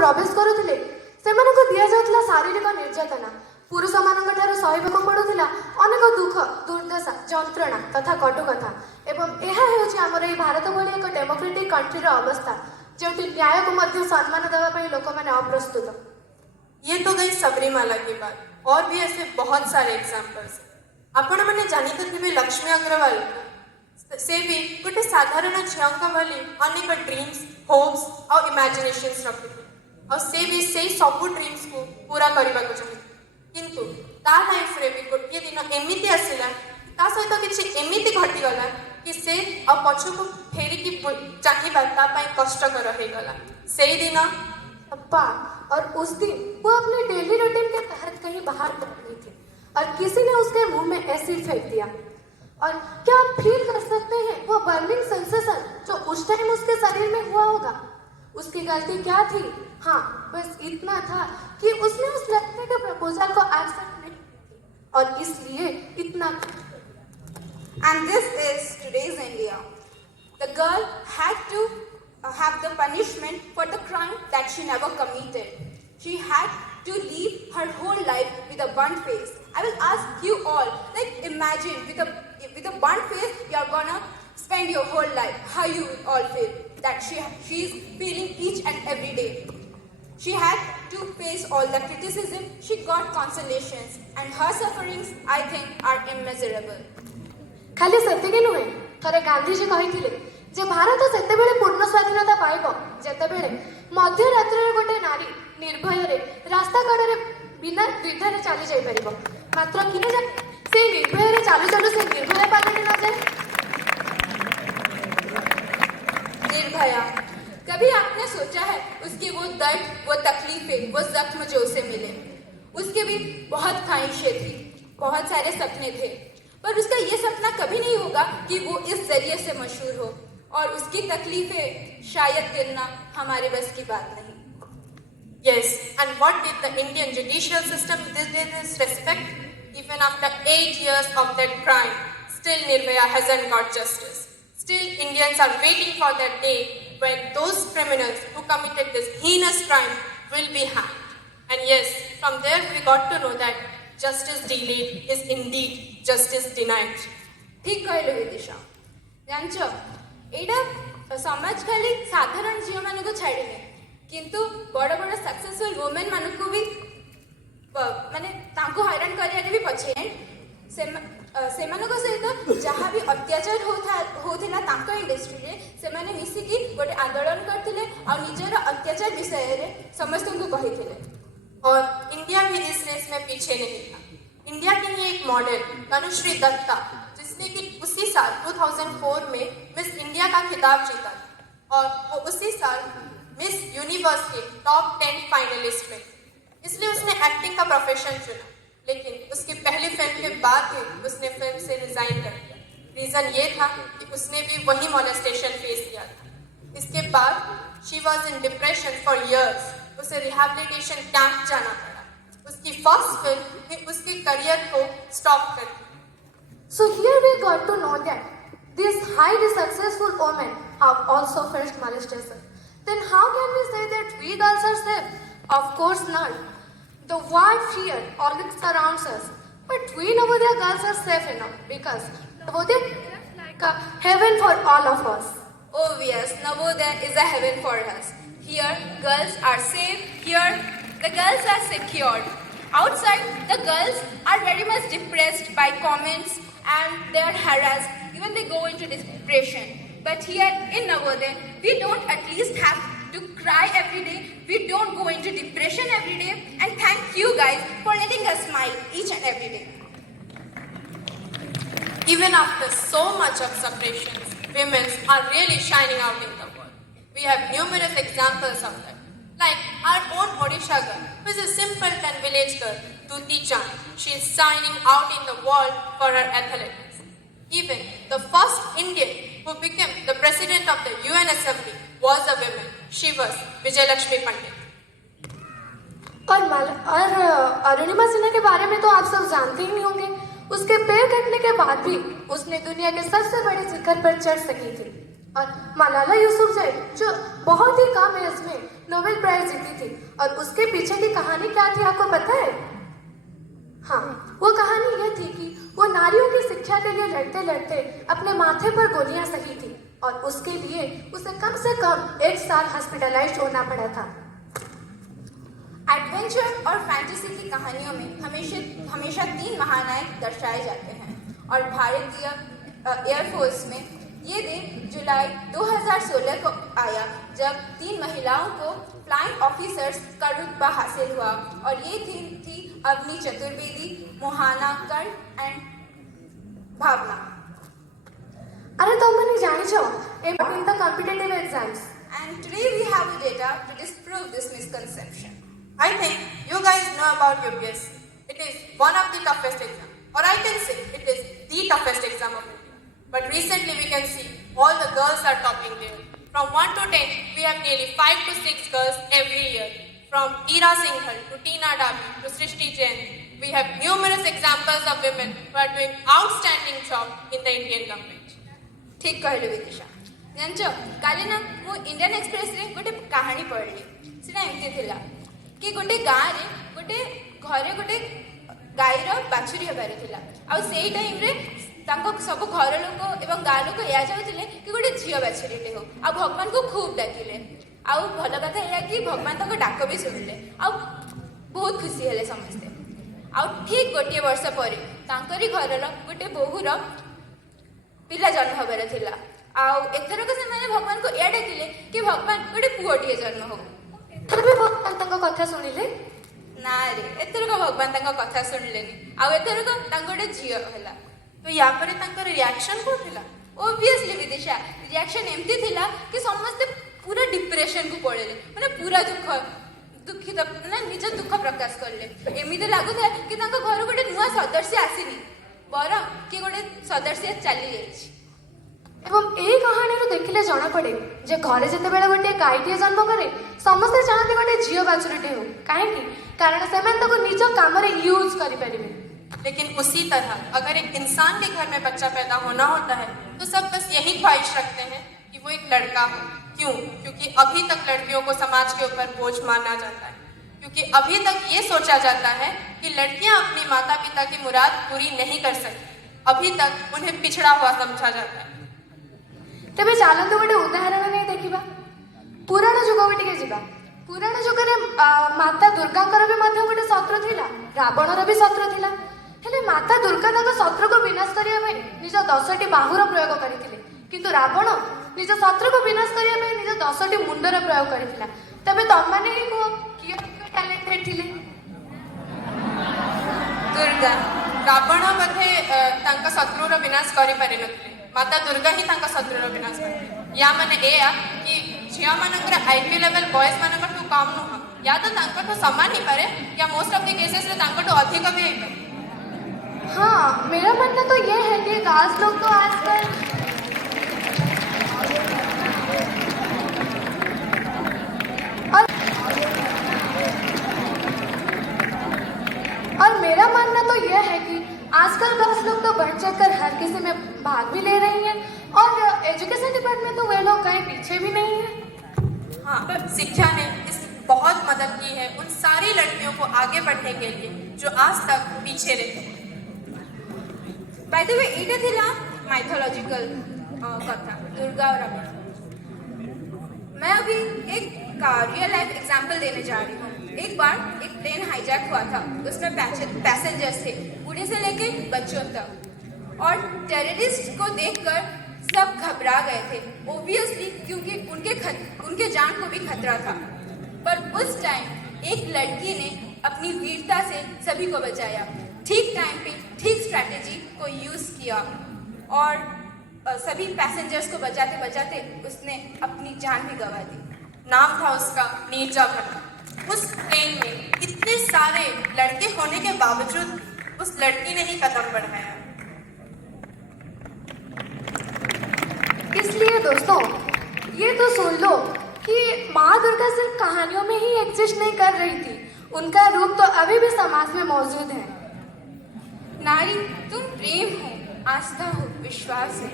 प्रवेश करुले सेमानंकु दिया जाउतला शारीरिक निर्यातना पुरुष मानक ठारू सहिबाकु पड़ुथिला अनेक दुख दुर्दशा जंत्रणा तथा कटुकथा एवं यह हेउछि हमर ए भारत भली एक डेमोक्रेटिक कंट्री रो अवस्था जोटी न्याय को मध्य सम्मान देवा पई लोक माने अप्रस्तुत। ये तो गई सबरीमाला की बात और भी ऐसे बहुत सारे एग्जांपल्स आपण माने जानी तो थे लक्ष्मी अग्रवाल से भी गोटे साधारण झील भली अनेक ड्रीम्स होप्स और इमेजिनेशंस रखी और से भी से सब ड्रीम्स को पूरा करने को चाहिए किंतु ता लाइफ रे भी गोटे दिन एमती आसला ता सहित किसी एमती घटीगला कि से आ पछक फेरिकी चाहिए कष्टकर हो गला से दिन अप्पा और उस दिन वो अपने डेली रूटीन के तहत कहीं बाहर निकल रही थी और किसी ने उसके मुंह में एसिड फेंक दिया। और क्या आप फील कर सकते हैं वो बर्निंग सेंसेशन जो उस टाइम उसके शरीर में हुआ होगा। उसकी गलती क्या थी? हाँ, बस इतना था कि उसने उस लड़के के प्रपोजल को एक्सेप्ट नहीं किया और इसलिए इतना। And this is today's India. The girl had to have the punishment for the crime that she never committed. She had to live her whole life with a burnt face. I will ask you all, like imagine with a burnt face, you are gonna spend your whole life. How you all feel that she is feeling each and every day. She had to face all the criticism. She got consolations, and her sufferings, I think, are immeasurable. खाली सेतिकी नुहे थरे गांधीजी कही जे भारत सेते पूर्ण स्वाधीनता पाइब जेतेबेले मध्यरात्रि गोटे नारी निर्भय रे रास्ता कड़े बिना द्विधा चली जाई परिबो मात्र किने से निर्भय रे चालू चालू से निर्भय पाते न जाए। निर्भया, कभी आपने सोचा है उसकी वो दर्द, वो तकलीफें, वो जख्म जो उसे मिले? उसके भी बहुत ख्वाहिशें थी, बहुत सारे सपने थे, पर उसका ये सपना कभी नहीं होगा कि वो इस जरिए से मशहूर हो और उसकी तकलीफें शायद गिनना हमारे बस की बात नहीं। Yes, and what did the Indian judicial system did this respect? Even after 8 years of that crime, still Nirbhaya hasn't got justice. Still Indians are waiting for that day when those criminals who committed this heinous crime will be hanged. And yes, from there we got to know that justice delayed is indeed justice denied. ठीक कहले विदिशा। जानचो एटा समाज खाली साधारण झील मान को छाड़ी नहीं किंतु बड़ बड़ सक्सेसफुल वुमेन मान को भी माने तांको हैरान करिया भी पछे सेमानक सहित जहाँ भी अत्याचार होता तांको इंडस्ट्री रे सेमाने मिसिकी गोटे आंदोलन करथिले और निजर अत्याचार विषय रे समस्त को कहिथिले और इंडिया भी इस रेस में पीछे नहीं था। इंडिया की ही एक मॉडल मनुश्री दत्ता जिसने कि उसी साल 2004 में मिस इंडिया का खिताब जीता और वो उसी साल मिस यूनिवर्स के टॉप 10 फाइनलिस्ट में, इसलिए उसने एक्टिंग का प्रोफेशन चुना। लेकिन उसकी पहली फिल्म के बाद ही उसने फिल्म से रिजाइन कर दिया। रीज़न ये था कि उसने भी वही मोलेस्टेशन फेस किया था। इसके बाद she was in depression for years, उसे रिहैबिलिटेशन कैंप जाना पड़ा। उसकी फर्स्ट फिल्म ने उसके करियर को स्टॉप कर दिया। So here we got to know that these highly successful women have also faced molestation. Then how can we say that we girls are safe? Of course not. The word fear always surrounds us. But we Navodaya girls are safe enough because Navodaya is like a heaven for all of us. Oh yes, Navodaya is a heaven for us. Here, girls are safe. Here, the girls are secured. Outside, the girls are very much depressed by comments and they are harassed. Even they go into depression. But here in Navodaya, we don't at least have to cry every day. We don't go into depression every day. And thank you guys for letting us smile each and every day. Even after so much of suppressions, women are really shining out in the world. We have numerous examples of that. Like our own Odisha girl, who is a simpleton village girl, Duti Chand. She is shining out in the world for her athletics. Even the first Indian who became the president of the UN Assembly was a woman. She was Vijayalakshmi Pandit. और अरुणिमा सिन्हा के बारे में तो आप सब जानते ही नहीं होंगे। उसके पैर कटने के बाद भी उसने दुनिया के सबसे बड़े शिखर पर चढ़ सकी थी। और मलाला यूसुफजई जो बहुत ही कम एज में नोबेल प्राइज जीती थी, और उसके पीछे की कहानी क्या थी आपको पता है? हाँ, वो कहानी ये थी कि वो नारियों की शिक्षा के लिए लड़ते लड़ते अपने माथे पर गोलियां सही थी, और उसके लिए उसे कम से कम 1 साल हॉस्पिटलाइज होना पड़ा था। एडवेंचर और फैंटेसी की कहानियों में हमेशा 3 महानायक दर्शाए जाते हैं, और भारतीय एयरफोर्स में ये दिन जुलाई 2016 को आया जब 3 महिलाओं को फ्लाइंग ऑफिसर्स का रुतबा हासिल हुआ, और ये थी अवनी चतुर्वेदी, मोहाना कर्ण एंड भावना। अरे तो मैंने जानी छो in the competitive exams. And today we have the data to disprove this misconception. I think you guys know about UPSC. It is one of the toughest exams, or I can say it is the toughest exam of India. But recently we can see all the girls are topping there. From 1 to 10, we have nearly 5 to 6 girls every year. From Ira Singhal to Tina Dabi to Srishti Jain, we have numerous examples of women who are doing outstanding job in the Indian government. ठीक कहलु विदिशा। जानच काली ना मु Indian express रे गोटे कहानी पढ़ली। सेटा एमती थिला कि गोटे गाँ रे गोटे घरे गोटे गाईर बाछुरी हेबार थिला। आ सेही टाइम रे तांको सब घर लोक एवं गाँ लोक या जाउथिले कि गोटे झियो बाछुरीटे हो। आ भगवान को खूब डाकिले। आ भल कथा या कि भगवान ताको डाक भी सुनिले। आ बहुत खुशी हेले समस्ते। आ ठीक गोटे वर्ष परे तांकरी घरर गोटे बोहूर पिला जन्म हबार थिला। आउ एथरक से माने भगवान को या डाकिले कि भगवान गोटे पुओटिए जन्म हो। तबे भगवान तांको कथा सुनिले ना रे एथरक भगवान तांको कथा सुनिलेनी। आउ एथरक तांको गोटे झियो होला। तो या पर तांकर रिएक्शन को थिला? ऑब्वियसली विदिशा रिएक्शन एमती थिला कि समस्त पूरा डिप्रेशन को पड़ेले, माने पूरा दुखित ना निज दुख प्रकाश करले। एमिते लागुथा कि तांको घर गोटे नुआ सदस्य आसीनी, बर कि गोटे सदस्य चली जाइछि। एवं एई कहानी रो देखिले जाना पड़े जे घरे जते बेले गोटे गाईटिए जन्म करे समस्त चाहते गोटे झियो बाछुरीटे हो। काहेकि कारण सेमान ताको निज काम रे यूज करि परिबे। लेकिन उसी तरह अगर एक इंसान के घर में बच्चा पैदा होना होता है तो सब बस यही ख्वाहिश रखते हैं कि वो एक लड़का हो। क्यों? क्योंकि अभी तक लड़कियों को समाज के ऊपर बोझ माना जाता है, क्योंकि अभी तक ये सोचा जाता है कि लड़कियां अपनी माता पिता की मुराद पूरी नहीं कर सकती, अभी तक उन्हें पिछड़ा हुआ समझा जाता है। तेबे चलतु गोटे उदाहरण नहीं देखिबा। पुराण जुग टिके जिबा। पुराण जुगरे माता दुर्गांकर भी मध्य गोटे शत्रु थिला, रावणर भी शत्रु थिला। हेले माता दुर्गा तांको शत्रु को विनाश करिया में निज 10टी बाहुर प्रयोग करिथिले, किंतु रावण निज शत्रु को विनाश करिया में निज 10टी मुंडर प्रयोग करिथिला। तबे तमने ही को किए टैलेंटेड थिले? दुर्गा। रावण बधे तांका शत्रुर विनाश करि पारि नथिले, माता दुर्गा ही तांका शत्रुर विनाश करिथिले। या माने एया कि झिया मानकर आईक्यू लेवल बॉयज मानकर तो कम नुह, या तो तांका तो समान ही पारे या मोस्ट ऑफ द केसेस रे तांका तो अधिक भी है। हाँ, मेरा मानना तो ये है कि गर्ल्स लोग तो आजकल और मेरा मानना तो ये है कि आजकल गर्ल्स लोग तो बढ़ चढ़कर हर किसी में भाग भी ले रही हैं, और एजुकेशन डिपार्टमेंट तो वे लोग कहीं पीछे भी नहीं है। हाँ, पर शिक्षा ने इस बहुत मदद की है उन सारी लड़कियों को आगे बढ़ने के लिए जो आज तक पीछे रहती हैं। बाय द वे एटा थिला माइथोलॉजिकल कथा दुर्गा और रावण। मैं अभी एक रियल लाइफ एग्जांपल देने जा रही हूँ। एक बार एक प्लेन हाईजैक हुआ था, उसमें पैसेंजर्स थे बूढ़े से लेके बच्चों तक, और टेररिस्ट को देखकर सब घबरा गए थे ऑब्वियसली, क्योंकि उनके जान को भी खतरा था। पर उस टाइम एक लड़की ने अपनी वीरता से सभी को बचाया, ठीक टाइम पे ठीक स्ट्रैटेजी को यूज किया, और सभी पैसेंजर्स को बचाते बचाते उसने अपनी जान भी गंवा दी। नाम था उसका नीरजा भट्ट। उस ट्रेन में इतने सारे लड़के होने के बावजूद उस लड़की ने ही कदम बढ़ाया। इसलिए दोस्तों ये तो सुन लो कि माँ दुर्गा सिर्फ कहानियों में ही एग्जिस्ट नहीं कर रही थी, उनका रूप तो अभी भी समाज में मौजूद है। नारी तुम प्रेम हो, आस्था हो, विश्वास है।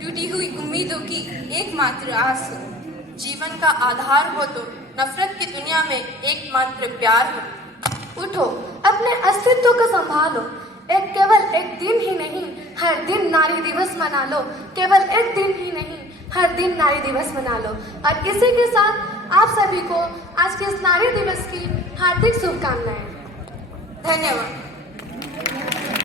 टूटी हुई उम्मीदों की एकमात्र आस हो। जीवन का आधार हो तो नफरत की दुनिया में एकमात्र प्यार हो। उठो, अपने अस्तित्व को संभालो। केवल एक दिन ही नहीं, हर दिन नारी दिवस मना लो। केवल एक दिन ही नहीं, हर दिन नारी दिवस मना लो। और इसी के साथ आप सभी को आज के इस नारी दिवस की हार्दिक शुभकामनाएं। धन्यवाद।